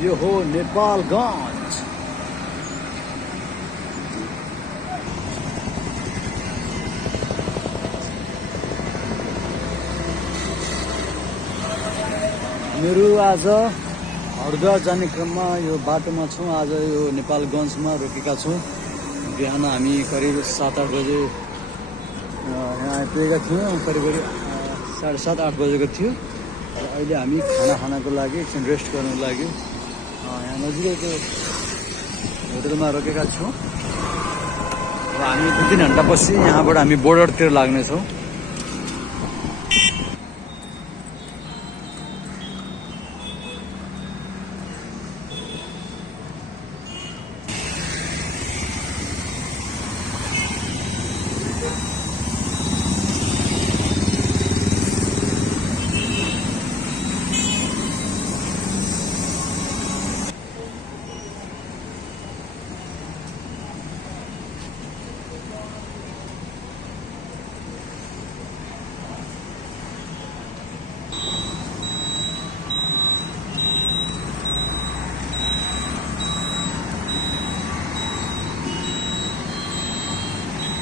यो हो नेपालगञ्ज। हामीहरू आज हरिद्वार जाने क्रममा यो बाटोमा छौँ। आज यो नेपालगञ्जमा रोकेका छौँ। बिहान हामी करिब 7-8 बजे यहाँ आइपुगेका थियौँ। करिब 7:30-8 बजेको थियो। र अहिले हामी खाना खानको लागि एकछिन रेस्ट गर्नको लागि यहाँ नजिकैको होटलमा रोकेका छौँ। र हामी 2-3 घन्टापछि यहाँबाट हामी बोर्डरतिर लाग्नेछौँ।